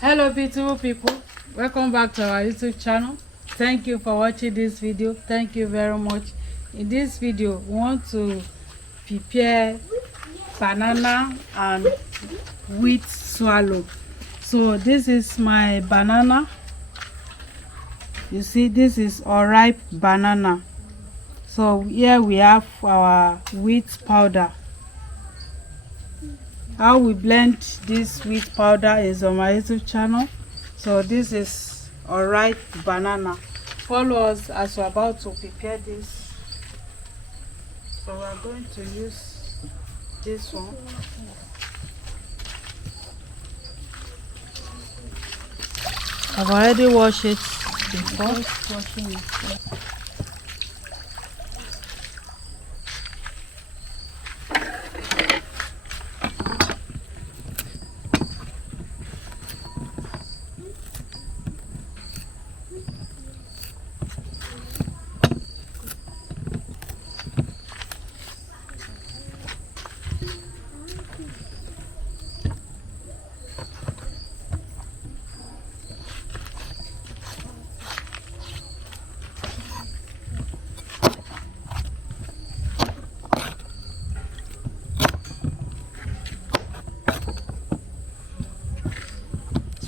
Hello beautiful people, welcome back to our YouTube channel. Thank you for watching this video. Thank you very much. In this video we want to prepare banana and wheat swallow. So this is my banana. You see, this is unripe banana. So here we have our wheat powder. How we blend this wheat powder is on my YouTube channel. So this is unripe banana. Follow us as we're about to prepare this. So we're going to use this one. I've already washed it before. Washing it.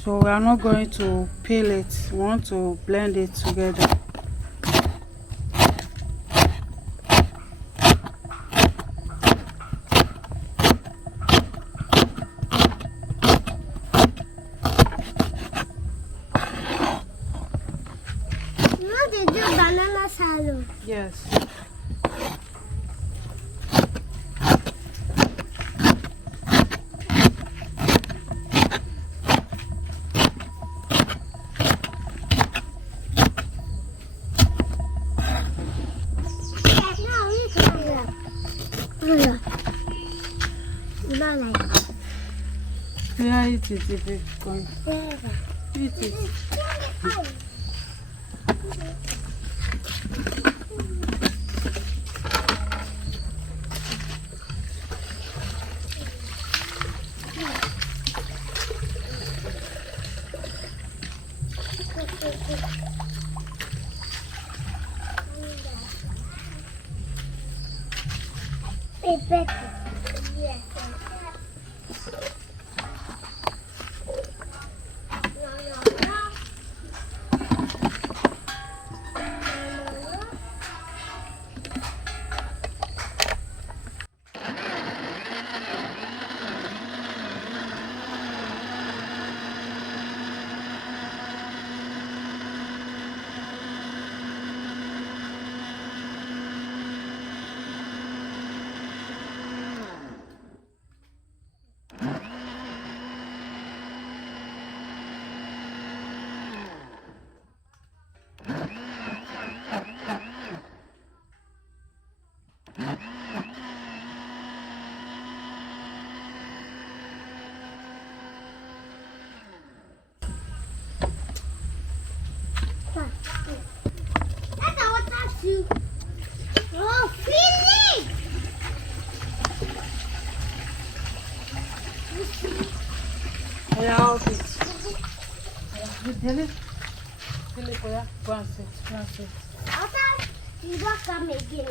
So we are not going to peel it, we want to blend it together. You want to do banana salad? Yes. Yeah, eat it if it's going. Eat it. Oh, Philly! Yeah, off it. Philip, go and sit. Go and sit. After you don't come again.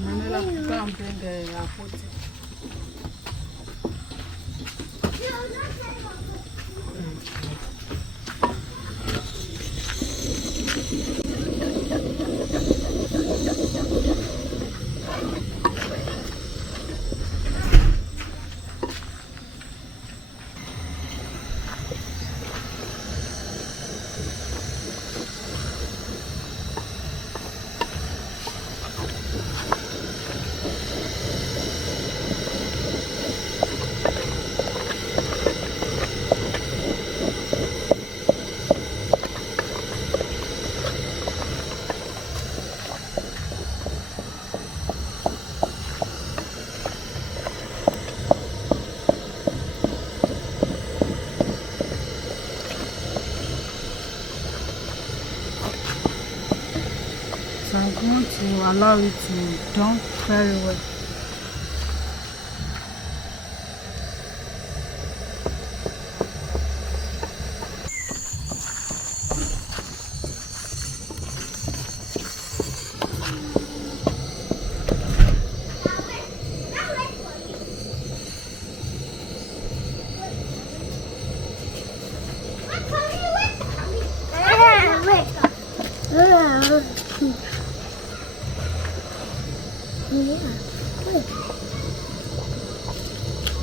Manila, go and bring the food. to allow it to done very well.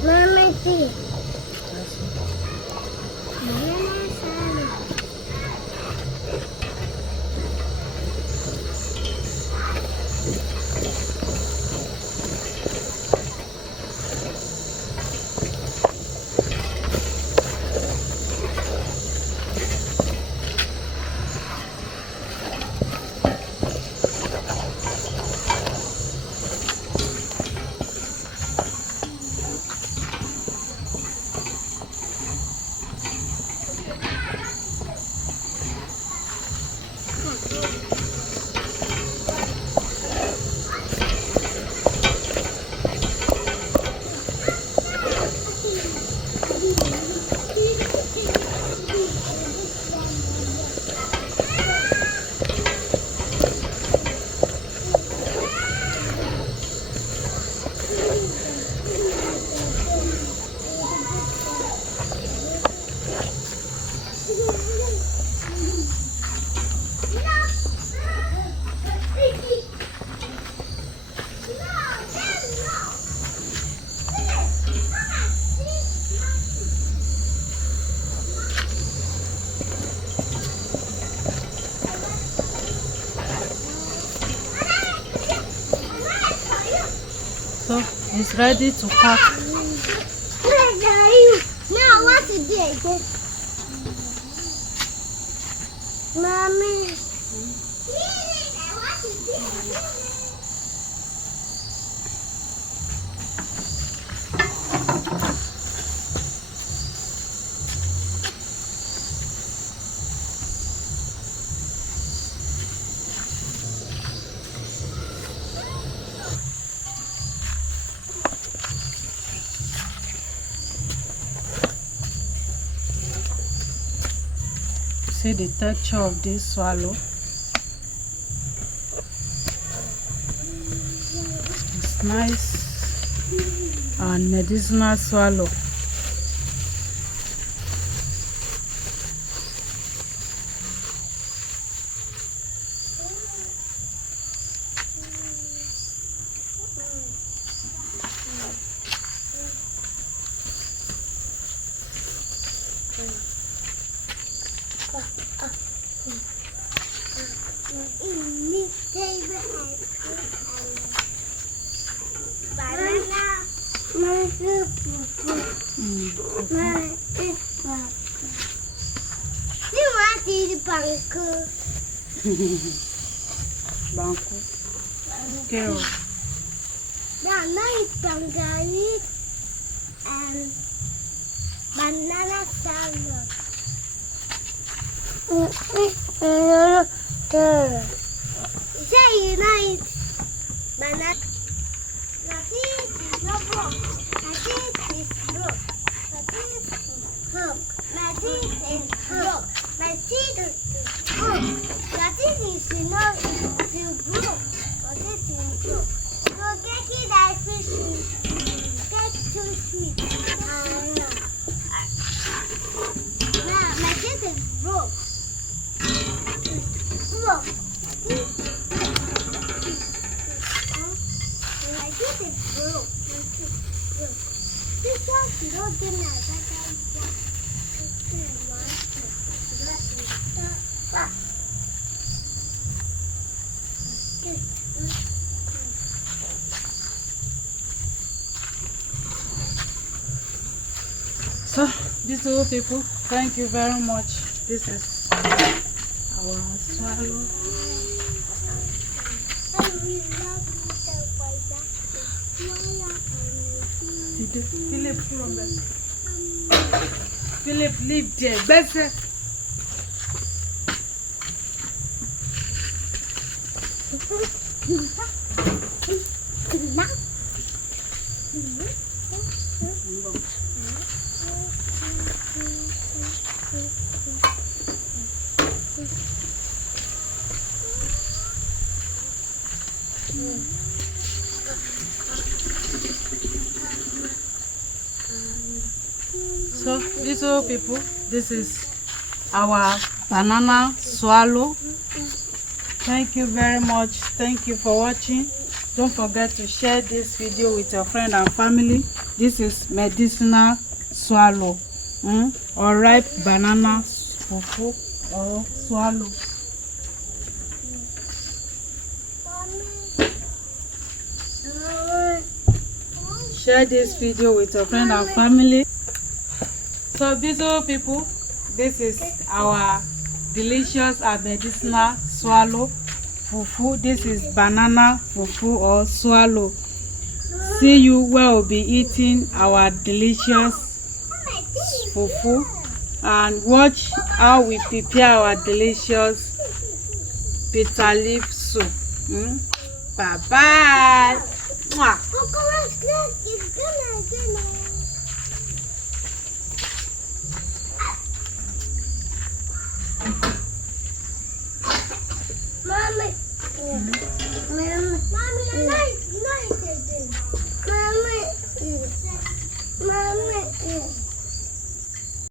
Mama, see. So it's ready to pack. Where are you? Now what to do again? Mommy. See the texture of this swallow. It's nice and medicinal swallow. Banku. Kero. Banana is Bengali and banana salad. Say you know it. Banana. My teeth is not broke. My teeth is broke. My teeth is broke. My teeth is broke. My teeth is broke. My teeth is not broke. My teeth is broke. So get it that fish. Get too sweet. Now my teeth is broke. Broke. My teeth is broke. This one you don't get my So, beautiful people, thank you very much. This is our swallow. Philip, from the Philip, leave there. Better. So, little people, this is our banana swallow. Thank you very much. Thank you for watching. Don't forget to share this video with your friend and family. This is medicinal swallow, or ripe banana fufu or swallow. Share this video with your friend and family. So, beautiful people, this is our delicious and medicinal swallow fufu. This is banana fufu or swallow. See you where we'll be eating our delicious fufu, and watch how we prepare our delicious bitter leaf soup. Bye bye. Mwah. Mommy, mommy, mommy,